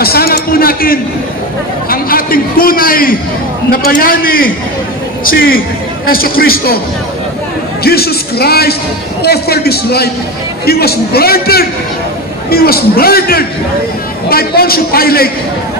kasama po natin ang ating tunay na bayani, si Jesucristo. Jesus Christ offered His life. He was murdered. He was murdered by Pontius Pilate,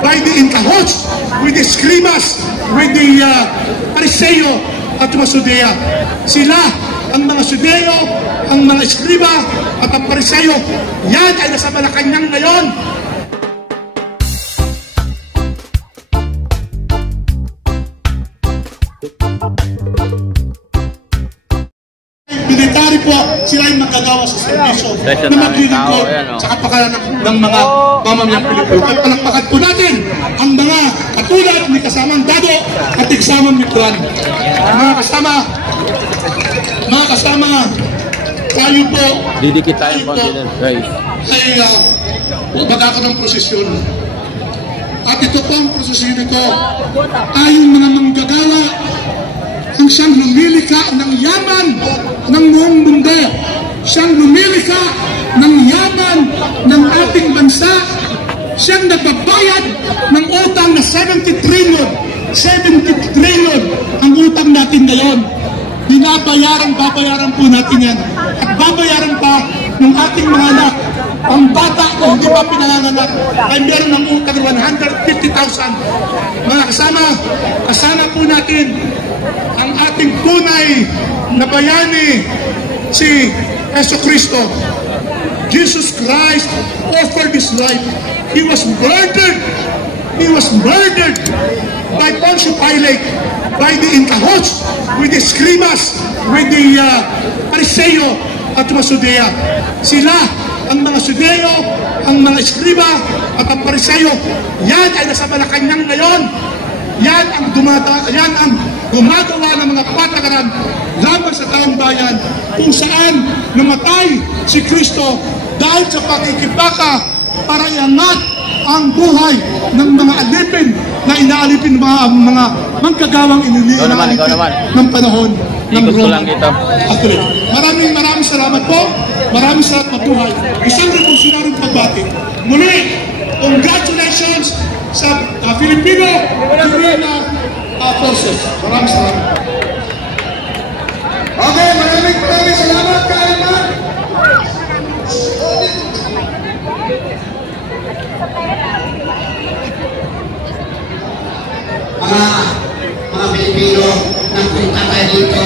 by the Incahots, with the Scribas, with the Pariseo at mga Sudea. Sila, ang mga Sudeo, ang mga Scriba at ang Pariseo, yan ay nasa Malacanang ngayon. Military po, sila yung magagawa sa servisyo na maglilingkod sa kapakanan ng mga pamamayang Pilipino. At palakpakan po natin ang mga katulad ni kasamang Dado at iksamang Mitran. Mga kasama, tayo po didikit tayo po ay magkakaroon ng prosesyon. At ito po ang prosesyon nito ay yung mga manggagawa ang siyang lumilika ng yaman ng buong mundo. Siyang lumilika ng yaman ng ating bansa. Siyang nagbabayad ng utang na 70 trillion. 70 trillion ang utang natin ngayon. Babayaran po natin yan. At babayaran pa ng ating mga anak. Ang bata na hindi pa pinanganak ay meron ng utang 150,000. Mga kasama po natin ang ating tunay na bayani, si Jesucristo. Jesus Christ offered His life. He was murdered. He was murdered by Pontius Pilate, by the Incahots, with the Scribas, with the Pariseo at mga Sudea. Sila, ang mga Sudeo, ang mga Scriba at ang Pariseo, yan ay nasa Malacanang ngayon. Yan ang gumagawa ng mga patakaran laban sa taong bayan kung saan namatay si Kristo dahil sa pakikibaka para iangat ang buhay ng mga alipin na inaalipin mga manggagawang inaalipin ng panahon ng Roma. Maraming salamat po. Maraming salamat mabuhay. Isang revolusyonarong pagbati. Muli, congratulations sa Filipino Korean Forces. Maraming salamat. Okay, maraming salamat, Kaiman. Mga Pilipino, nagpunta tayo dito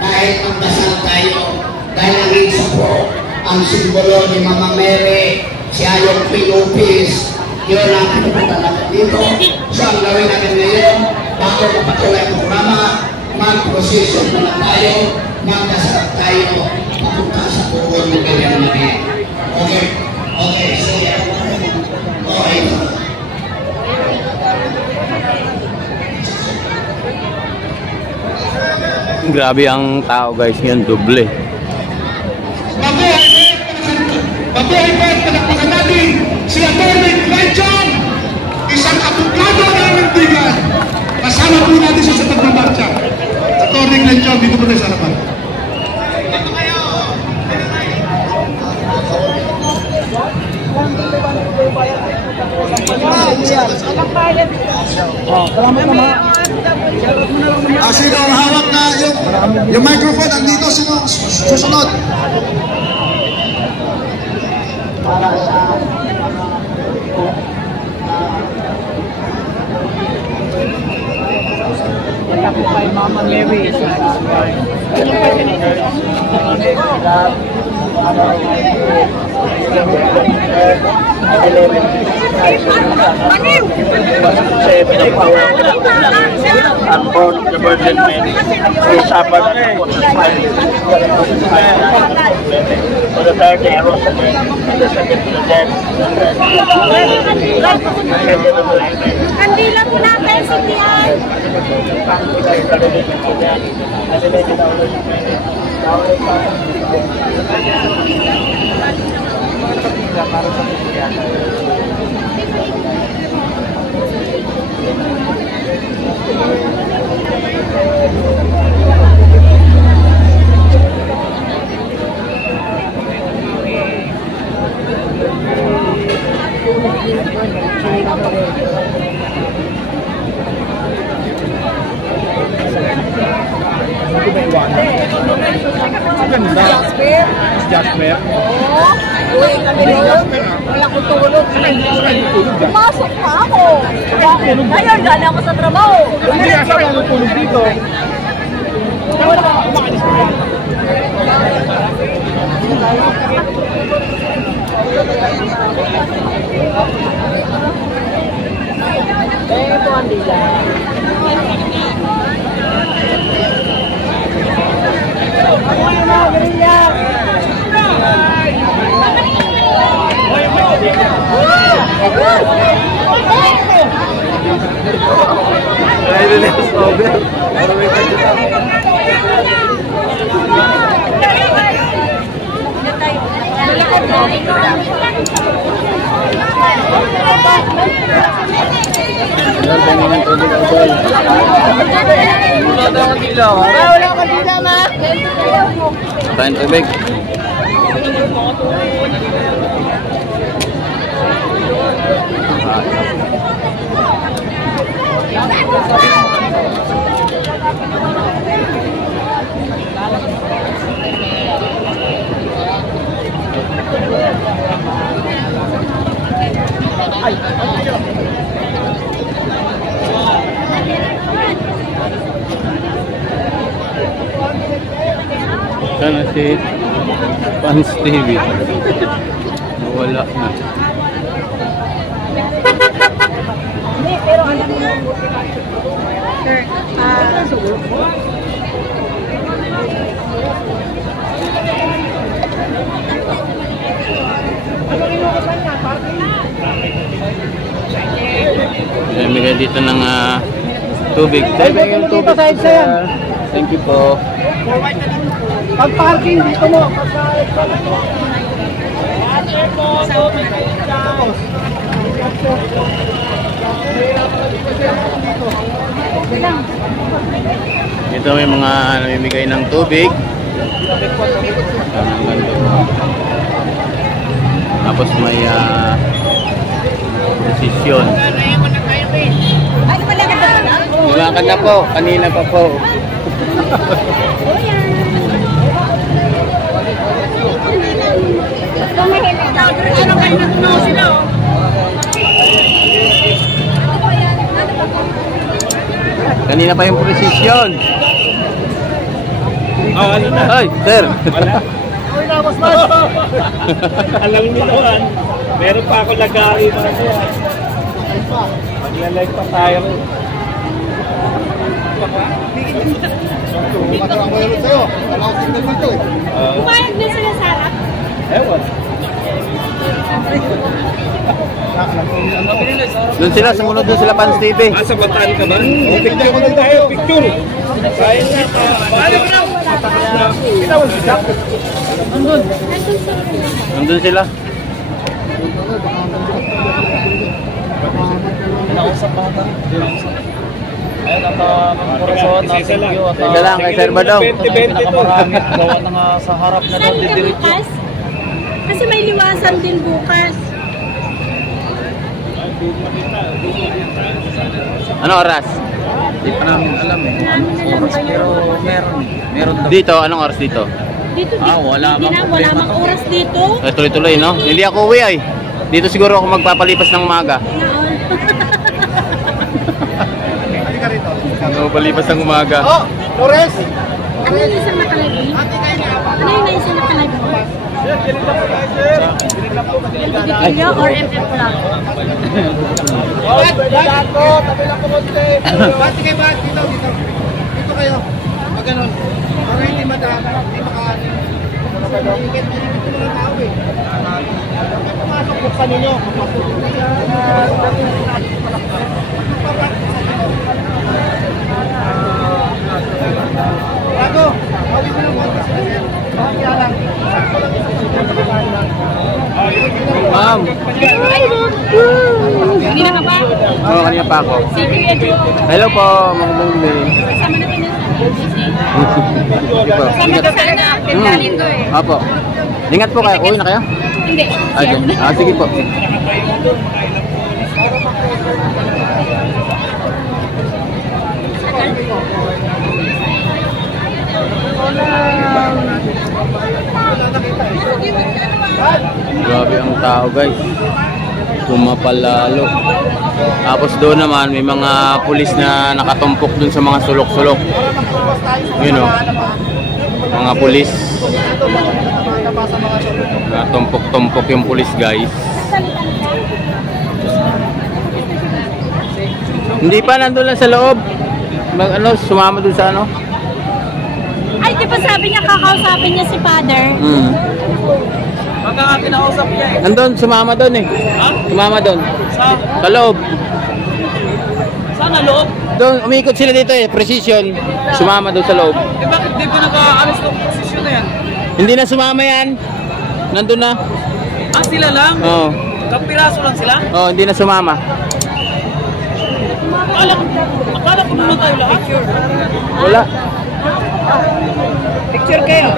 dahil magdasal tayo, dahil ang isa po ang simbolo ni Mama Mary, siya yung Pilupis. Yun ang pinupunta natin dito. So ang gawin natin ngayon, bago mapatuloy ang programa, mag-procession muna tayo, magdasal tayo, papunta sa buwan ng ganyan natin. Okay? Okay, so yan. Okay. Grabe ang tao guys, yan doble. Mabuhay pa at palakpakan natin si Atty. Lenchon, isang abogado na nandigan. Kasama po natin siya sa pagmamarcha. Atty. Lenchon, dito po tayo sa harapan. Sino ang hawak na yung microphone? Andito, sino susunod? Ako kay Mama Mary. Ang born of the Virgin Mary, usapan natin po sa Spanish. For the third day, arose again, and descended to the dead. Kandila po natin si Pian. Jasper? Jasper? Oo. Uy, kami doon. Wala kong tulog. Pumasok pa ako. Ngayon, gana ako sa trabaho. Hindi, asa ka ang tulog dito. Wala ka. Umakaalis ka. Ito ang dila. Wala ka dila, ma. Tayo tubig. Sana si Pans TV. Wala na. Hindi, pero alam mo yung sir, Bigay dito ng tubig. Tayo yung tubig. Thank you po. Pag parking dito mo. Dito may mga namimigay ng tubig. Tapos may posisyon. Lumakad na po. Kanina pa po. ano kayo natunaw sila, oh? Kanina pa yung posisyon. Ano na? Ay, sir. Alam niyo naman, meron pa ako lagari para siya. Magla-live pa tayo. Pumayag na sila sa harap. Ewan. Doon sila, sumunod doon sila Pans TV. Asa bataan ka ba? Picture mo tayo, picture. Kain na. Nandun sila. Ayun, at mga kurasot, thank you. At Teka lang, kay Sir Badong. pinakamarami, gawa na nga sa harap na Saan doon, ka didiretso. bukas? Kasi may liwasan din bukas. Ano oras? Hindi pa namin alam eh. Oras, pero meron daw. Dito, anong oras dito? Dito, wala hindi bang na, wala mang oras dito. Tuloy-tuloy, no? Hindi ako uwi ay. Dito siguro ako magpapalipas ng umaga. Palipas ng umaga. Oh, Flores! Ano yung isang nakalagay? Ano yung isang nakalagay? Video or FF lang? Tabi lang po konti. Bati kayo, bati. Dito. Dito kayo. Pag ganun. Para hindi madaan. Hindi makaano. Ikit mo ng tao eh. Pumasok, buksan ninyo. Bago, hawin mo ng konti sila sir. Kaya lang. Ma'am. Kanina ka ba? Oo, kanina pa ako. Sige, Edu. Hello po, magandang gabi. Kasama natin yung Sige po. Kasama ka sana. Tendalin ko eh. Apo. Ingat po kayo. Uwi na kayo? Hindi. Sige po. Grabe ang tao guys. Tumapalalo. Tapos doon naman may mga pulis na nakatumpok dun sa mga sulok-sulok. Yun o. Mga pulis. Nakatumpok-tumpok yung pulis guys. Hindi pa, nandun lang sa loob. Sumama dun sa ano. Ay, di ba sabi niya kakausapin niya si Father? Baka kinausap niya eh. Nandun, sumama dun eh. Ha? Sumama dun. Sa? Sa loob. Saan na loob? Doon, umikot sila dito eh. Precision. Sumama doon sa loob. Eh bakit di pa naka-alis ng posisyon na yan? Hindi na sumama yan. Nandun na. Ah, sila lang? Oo. Kapiraso lang sila? Oo, hindi na sumama. Akala ko naman tayo lahat. Wala. Picture kayo.